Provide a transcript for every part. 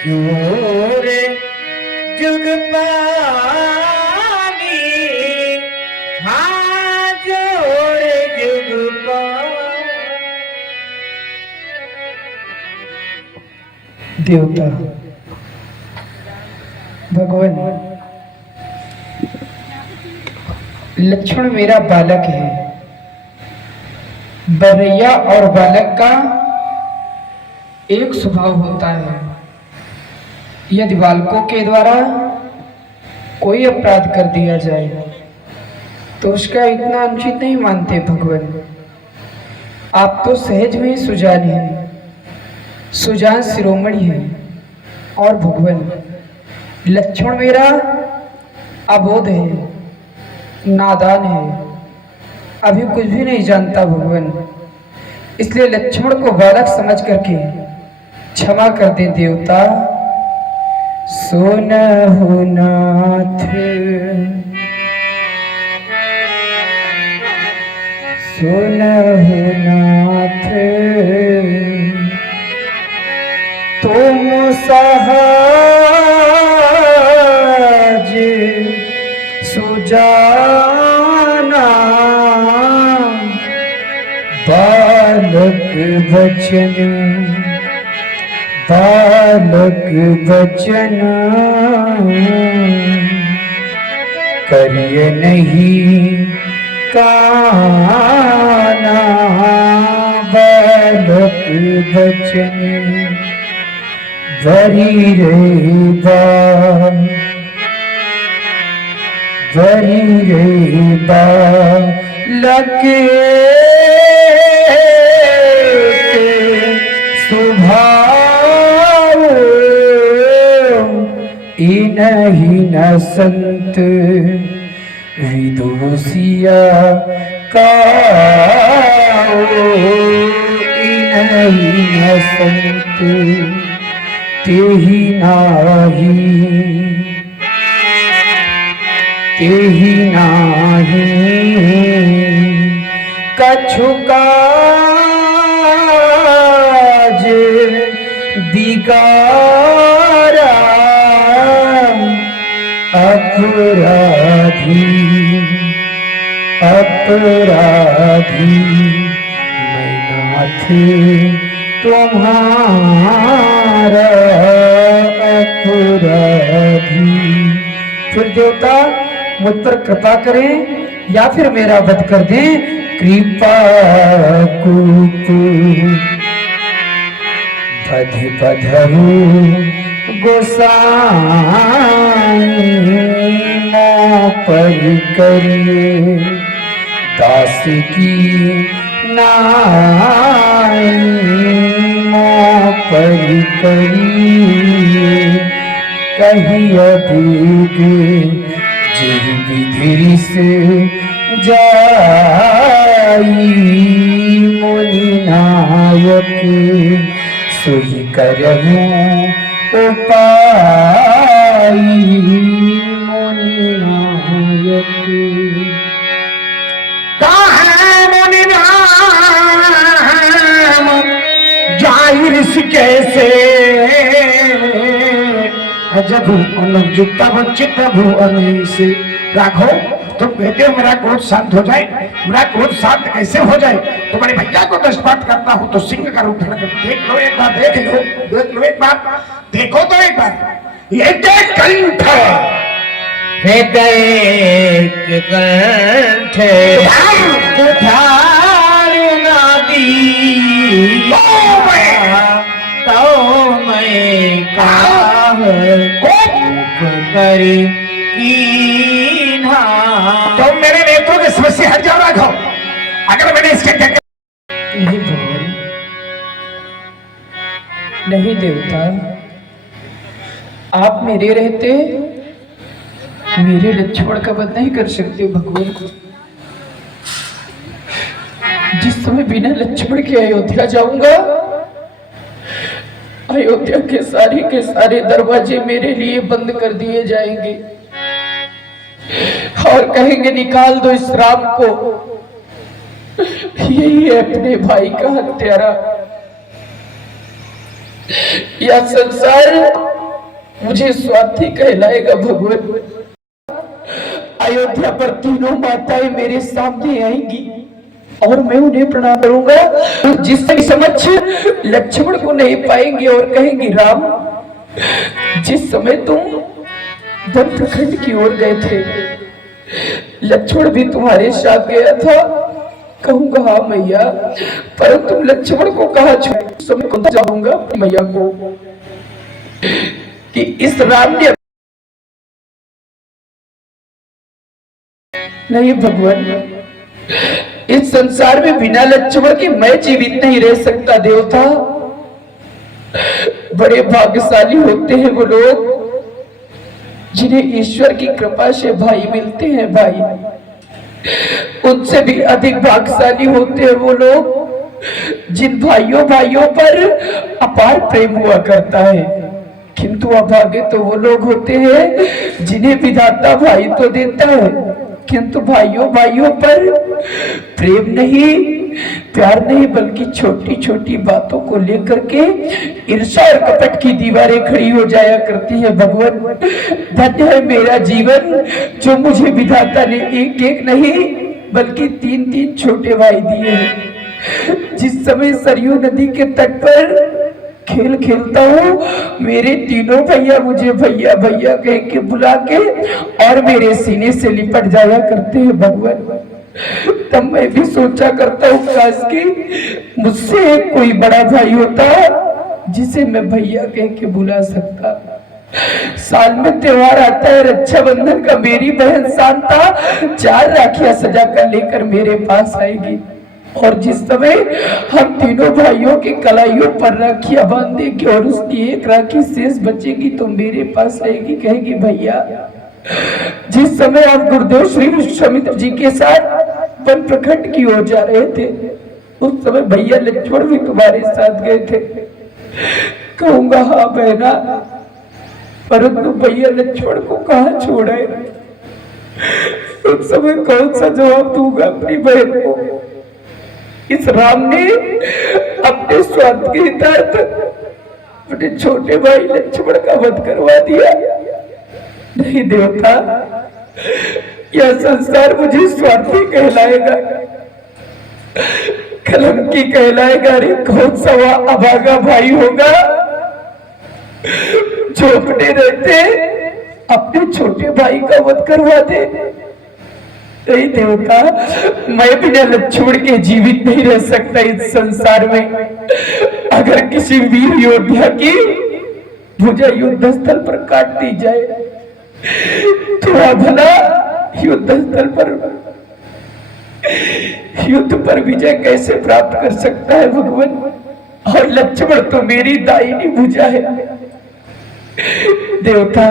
जोर जुग पानी, हाँ जोर जुग देवता भगवान, लक्ष्मण मेरा बालक है। बरैया और बालक का एक स्वभाव होता है। यदि बालकों के द्वारा कोई अपराध कर दिया जाए तो उसका इतना अनुचित नहीं मानते भगवान। आप तो सहज में सुजान हैं, सुजान शिरोमणि है। और भगवान लक्ष्मण मेरा अबोध है, नादान है, अभी कुछ भी नहीं जानता भगवान। इसलिए लक्ष्मण को बालक समझ करके क्षमा कर दे देवता। सुनहु नाथ, सुनहु नाथ, तुम सहज सुजाना, बालक बचन, बालक बचन करिय नहीं काना। बालक बचन भरी रे भरी रे बालक स्वभाव, इनहि न संत विदुषिया काओ। इनहि न संत तेहि नाही, तेहि नाही कछु काज बिगारा। अपराधी अपराधी मैं नाथ तुम्हारा अपराधी। फिर देवता मुझ पर कृपा करें या फिर मेरा वध कर दें। कृपा कूप बध बधहु गोसाई, मोह पर करिए दास की नाई। मोह पर करिए कहिए भूगे जिह विधि से जाई। मुनि नायक सोई करहु उपाई। मुनि नायक मुनि नाम जाहि ऋषिकेशे, जभु अनुजुत तब चित्त भु अनैसे। राघव तुम कहते हो मेरा क्रोध शांत हो जाए, मेरा क्रोध शांत कैसे हो जाए? तुम्हारे भैया को दशपात करता हूं तो सिंह का रूप धारण कर। देख लो एक बार, देख लो, देख लो एक बार, देखो तो एक बार। ये देख कंठ हृदय कंठ धार नादी, तो मैं काह करी कीन्हा। तो मेरे नेत्रों की समस्या हट जाओ राघव। अगर मैंने इसके नहीं भगवान, नहीं देवता, आप मेरे रहते मेरे लक्ष्मण का वध नहीं कर सकते भगवान। जिस समय बिना लक्ष्मण के अयोध्या जाऊंगा, अयोध्या के सारे दरवाजे मेरे लिए बंद कर दिए जाएंगे और कहेंगे निकाल दो इस राम को, यही है अपने भाई का हत्यारा। यह संसार मुझे स्वार्थी कहलाएगा भगवान। अयोध्या पर तीनों माताएं मेरे सामने आएंगी और मैं उन्हें प्रणाम करूंगा। जिससे समझ लक्ष्मण को नहीं पाएंगे और कहेंगे राम, जिस समय तुम वन प्रखंड की ओर गए थे लक्ष्मण भी तुम्हारे साथ गया था। कहूंगा हाँ मैया, परंतु लक्ष्मण को कहा छोड़ समय को जाऊंगा मैया को कि इस राम ने नहीं भगवान, इस संसार में बिना लक्ष्मण के मैं जीवित नहीं रह सकता देवता। बड़े भाग्यशाली होते हैं वो लोग जिन्हें ईश्वर की कृपा से भाई मिलते हैं। भाई, उनसे भी अधिक भाग्यशाली होते हैं वो लोग जिन भाइयों पर अपार प्रेम हुआ करता है। किंतु अभागे तो वो लोग होते हैं जिन्हें विधाता भाई तो देता है किंतु भाइयों पर प्रेम नहीं, प्यार नहीं, बल्कि छोटी छोटी बातों को लेकर के ईर्ष्या और कपट की दीवारें खड़ी हो जाया करती है। भगवान, धन्य है मेरा जीवन जो मुझे विधाता ने एक एक नहीं बल्कि तीन तीन छोटे भाई दिए हैं। जिस समय सरयू नदी के तट पर खेल खेलता हूँ मेरे तीनों भैया मुझे भैया भैया कह के बुला के और मेरे सीने से लिपट जाया करते हैं। भगवान, तब मैं भी सोचा करता हूँ काश की मुझसे कोई बड़ा भाई होता जिसे मैं भैया कह के बुला सकता। साल में त्योहार आता है रक्षाबंधन का, मेरी बहन शांता 4 राखियां सजा कर लेकर मेरे पास आएगी और जिस समय हम तीनों भाइयों की कलाइयों पर राखियां बांध देंगे और उसकी एक राखी शेष बचेगी तो मेरे पास आएगी, कहेगी भैया जिस समय आप गुरुदेव श्री विश्वामित्र जी के साथ वन प्रखंड की ओर जा रहे थे उस समय भैया लक्ष्मण भी तुम्हारे साथ गए थे। कहूंगा हाँ बहना, परंतु भैया लक्ष्मण को कहाँ छोड़ा है? उस समय कौन सा जवाब दूंगा अपनी बहन को? इस राम ने अपने स्वार्थ के हितार्थ अपने छोटे भाई लक्ष्मण का वध करवा दिया। नहीं देवता, यह संसार मुझे स्वार्थी कहलाएगा, कलंकी कहलाएगा। अरे कौन सा वह अभागा भाई होगा जो अपने रहते अपने छोटे भाई का वध करवा दे? नहीं देवता, मैं बिना लक्ष्मण के जीवित नहीं रह सकता इस संसार में। अगर किसी वीर योद्धा की भुजा युद्ध स्थल पर काट दी जाए तो भला युद्ध स्थल पर युद्ध पर विजय कैसे प्राप्त कर सकता है भगवान? और लक्ष्मण तो मेरी दाहिनी भुजा है। देवता,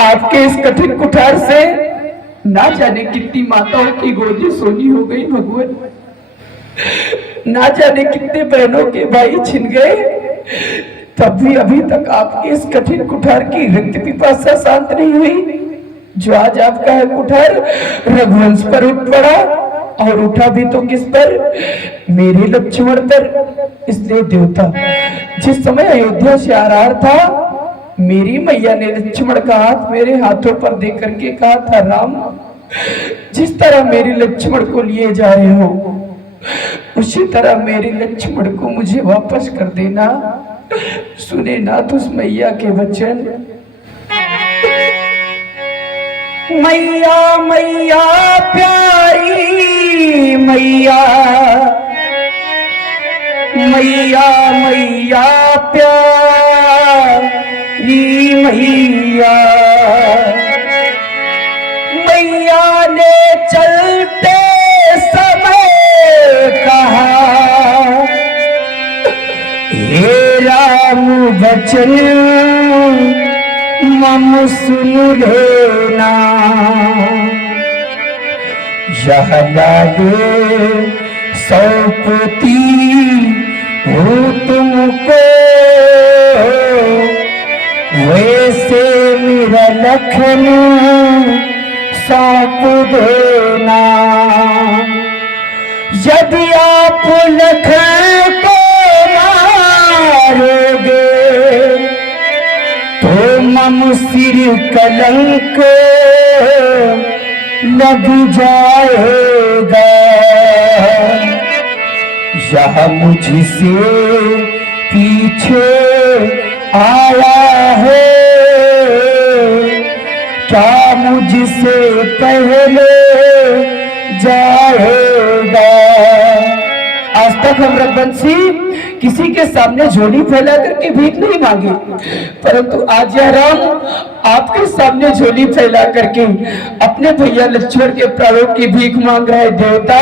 आपके इस कठिन कुठार से ना जाने कितनी माताओं की गोदी सोनी हो गई भगवान, ना जाने कितने बहनों के भाई छिन गए, तब भी अभी तक आपके इस कठिन कुठार की रक्त पिपासा शांत नहीं हुई। जो आज आपका है कुठार रघुवंश पर उठ पड़ा और उठा भी तो किस पर? मेरे लक्ष्मण पर। इसलिए देवता, जिस समय अयोध्या से आ रहा था मेरी मैया ने लक्ष्मण का हाथ मेरे हाथों पर दे करके कहा था राम, जिस तरह मेरे लक्ष्मण को लिए जा रहे हो उसी तरह मेरे लक्ष्मण को मुझे वापस कर देना। सुने नाथ उस मैया के वचन। मैया मैया प्यारी मैया, मैया मैया प्यारी मैया, मैया ने चलते समय कहा हे राम बचन मम सुन लेना, यह लागे सौंपती हूँ तुमको, वैसे मेरा लखन सौंप देना। यदि आप लखन को मारोगे तो सिर कलंक लग जाएगा। यह मुझसे पीछे आया है, क्या मुझसे पहले जाएगा। आज तक हम रघुवंशी किसी के सामने झोली फैला करके भीख नहीं मांगी, परंतु आज यह राम आपके सामने झोली फैला करके अपने भैया लक्ष्मण के प्राणों की भीख मांग रहे। देवता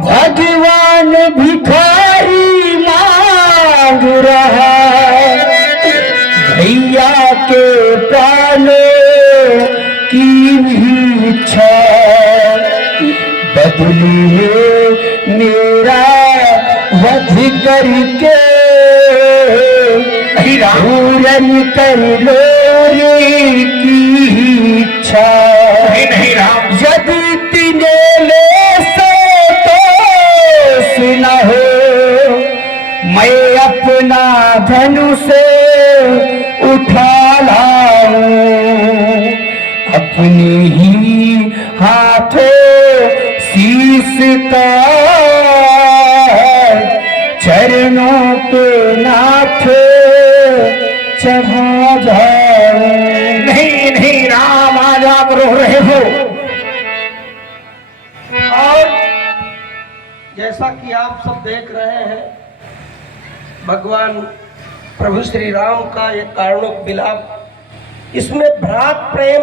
भगवान भिखारी मांग रहा, भैया के प्राणों की इच्छा बदली मेरा वध करके पूरन कर लो रे की इच्छा। नहीं राम, यदि तिने ले से तो सुना हो, मैं अपना धनुष उठा लाऊं, अपने ही हाथों शीश का चरणों पे नाथ चढ़ा जाऊं। नहीं नहीं राम, आज आप रो रहे हो। और जैसा कि आप सब देख रहे हैं, भगवान प्रभु श्री राम का ये कारुणिक विलाप, इसमें भ्रात प्रेम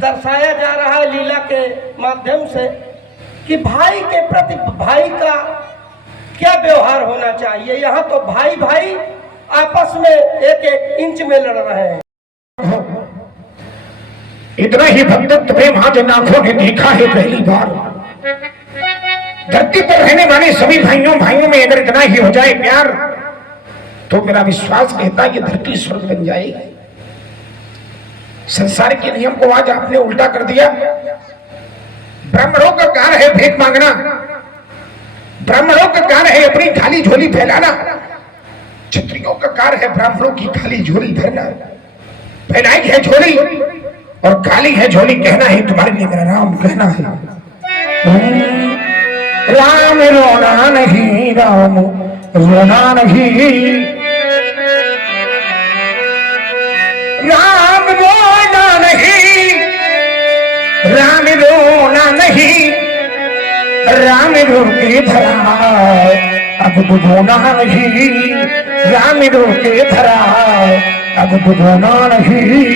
दर्शाया जा रहा है लीला के माध्यम से कि भाई के प्रति भाई का क्या व्यवहार होना चाहिए। यहाँ तो भाई भाई आपस में एक एक इंच में लड़ रहे हैं। इतना ही भक्तत्व प्रेम आज इन आंखों ने देखा है पहली बार। धरती पर रहने वाले सभी भाइयों में अगर इतना ही हो जाए प्यार, तो मेरा विश्वास कहता है कि धरती स्वर्ग बन जाएगी। संसार के नियम को आज आपने उल्टा कर दिया। ब्राह्मणों का कार्य है भीख मांगना, ब्राह्मणों का कार्य है अपनी खाली झोली फैलाना, क्षत्रियों का कार्य है ब्राह्मणों की खाली झोली भरना। फैलाई है झोली और खाली है झोली, कहना है तुम्हारे लिए मेरा राम कहना है। राम रोना नहीं, राम रोना नहीं, राम रोना नहीं, राम रोना नहीं, राम रो के धरा अब बुझोना नहीं, राम रो के धरा अब बुझोना नहीं।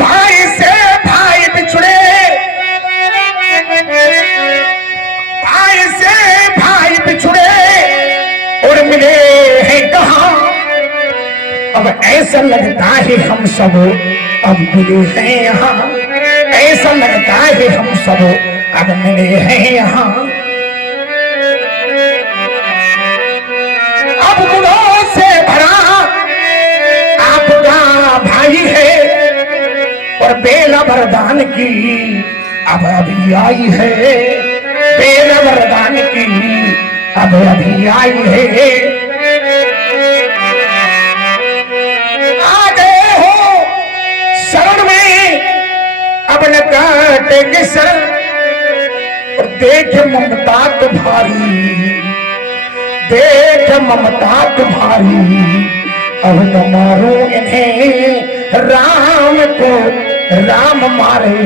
भाई से भाई बिछड़े, भाई से भाई बिछड़े और मिले हैं कहाँ। अब ऐसा लगता है हम सब अब मिले हैं यहाँ, ऐसा लगता है हम सब अब मिले हैं यहाँ। अब गुणों से भरा आपका भाई है और बेला वरदान की अब अभी आई है, बेला वरदान की अब अभी आई है। आ गए हो शरण में अब न काटेंगे शरण, और देख ममता तुम्हारी, देख ममता तुम्हारी, अब न मारो इन्हें राम को राम मारे।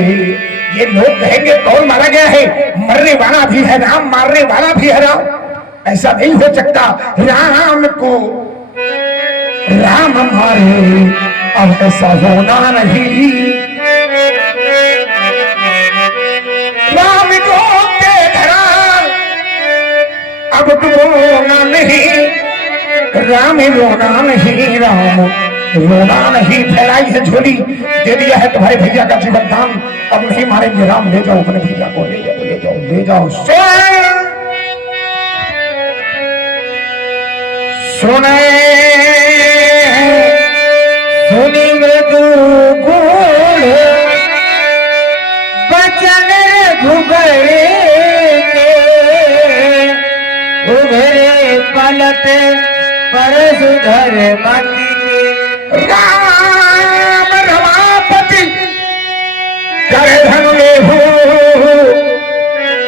ये लोग कहेंगे कौन मारा गया है, मरने वाला भी है राम, मारने वाला भी है राम। ऐसा नहीं हो सकता, राम को राम मारे अब ऐसा होना नहीं। राम को के धरा अब रोना नहीं, राम रोना नहीं, राम रोना नहीं। फैलाई है झोली, दे दिया है तुम्हारे भैया का जीवन दान, अब नहीं मारेंगे राम। ले जाओ अपने भैया को, ले जाओ ले जाओ ले जाओ। सुने सुनी मृदु गुण बचन घुघरे के, उघरे पलट धर्मति राम रमापति कर धन लेहु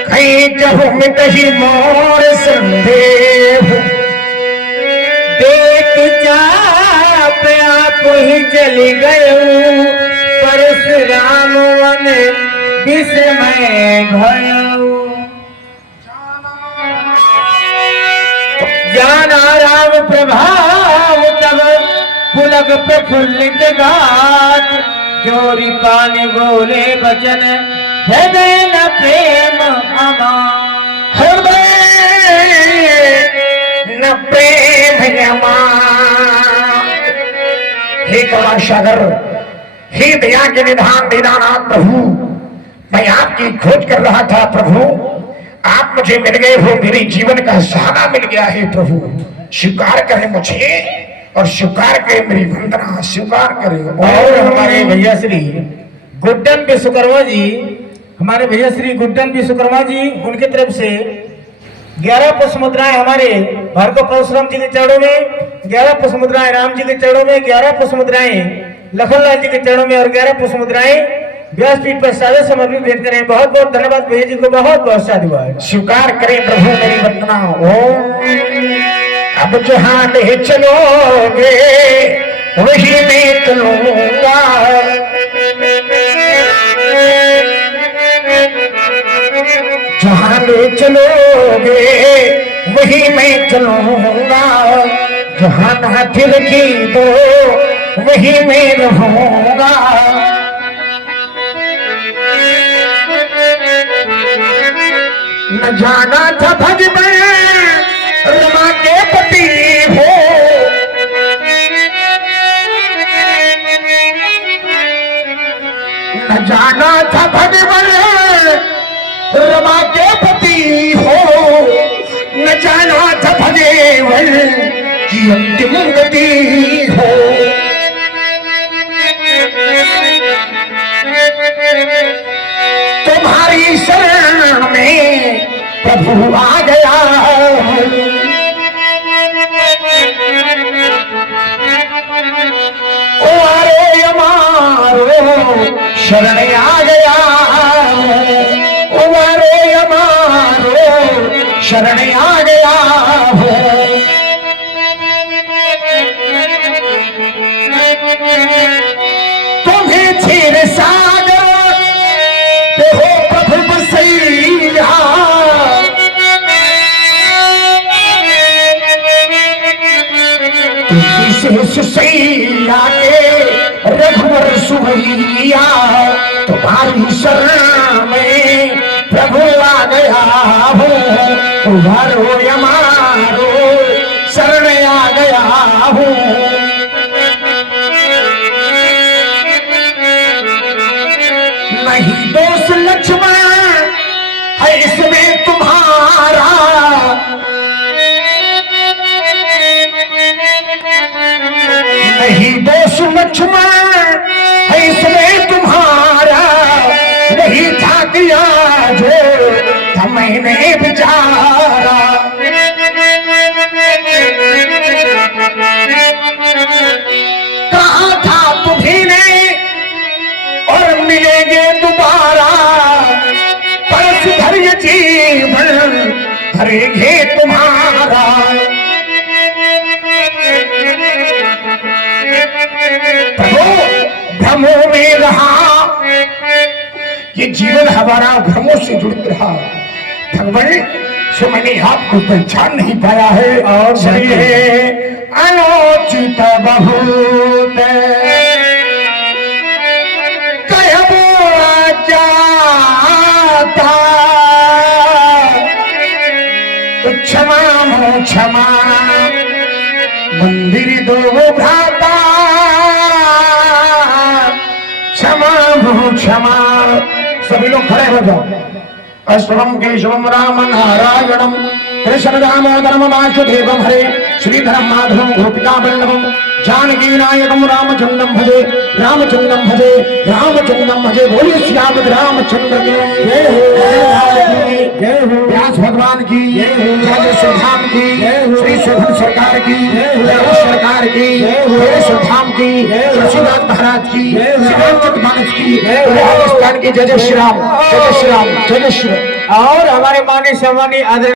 कहीं जहु मिट ही मोर संदेह देख चाप आप ही चली गयो परशुराम वन विस्मय भयो जाना राम प्रभाव तब पुलक प्रफुल्लित गात जोरी पानी बोले बचन हृदय न प्रेम अमान हृदय न प्रेम यमा हे करुणा सागर हे दया के निधान दीनानाथ प्रभु मैं आपकी खोज कर रहा था प्रभु आप मुझे मिल गए हो मेरे जीवन का सहारा मिल गया है प्रभु स्वीकार करें मुझे और स्वीकार करें मेरी वंदना स्वीकार करें। और हमारे भैया श्री गुड्डन विश्वकर्मा जी हमारे भैया श्री गुड्डन विश्वकर्मा जी उनकी तरफ से 11 पुष्प मुद्राएं हमारे भार्गव परशुराम जी के चरणों में 11 पुष्प मुद्राएं राम जी के चरणों में 11 पुष्प मुद्राएं लखनलाल जी के चरणों में और 11 पुष्प मुद्राएं व्यासपीठ पर सादर समर्पित भेंट करें। बहुत बहुत धन्यवाद भैया जी को बहुत बहुत साधुवाद स्वीकार करें प्रभु मेरी वंदना। अब जहां ले चलोगे वही मैं चलूंगा जहां ले चलोगे वही मैं चलूंगा जहां ना दिल की दो वही मैं रहूंगा न जाना था भज में रमा के पति हो न जाना था भज में रमा के पति हो न जाना था भजेवर की अंतिम गति हो तुम्हारी शरण में प्रभु आ गया ओ अरे हमारो शरण आ गया ओ अरे हमारो शरण आ गया तुम्हें क्षीर सागर हो प्रभु बसैया सैया के रघुवर सुभैया तुम्हारी शरण में प्रभु आ गया हो तुम्हारो हमारो शरण आ गया हो नहीं दोष लक्ष्मण है इसमें तुम्हारा नहीं दोष लक्ष्मण है इसमें तुम्हारा वही था दिया जो था मैंने बिचारा कहा था तुम्ही ने और मिलेंगे दोबारा परस धैर्य जीवन हरेंगे तुम्हारा भ्रमों में रहा ये जीवन हमारा भ्रमों से जुड़त रहा भगवान सो मैंने आपको पहचान नहीं पाया है और अनोचित बहुत कहबो जाता तो क्षमा हो क्षमा मंदिर दो भ्राता क्षमा हो क्षमा सभी लोग खड़े हो जाओ अष्टम केशवम राम नारायणम कृष्ण दामोदरम वासुदेवम हरे श्रीधरम माधवम गोपिका वल्लभम जानकी नायकम रामचंद्रम भजे रामचंद्रम भजे रामचंद्रम भजे। बोलिए श्याम रामचंद्र की जय हो, जय हो। व्यास भगवान की जय, धाम की श्री शोभन सरकार की जय, सरकार की जय, धाम की तुलसीदास महाराज की शिवांचक मानस की राजस्थान की जय, जय श्री राम, जय श्री राम, जय श्री राम। और हमारे माननीय सम्मानीय आदरणीय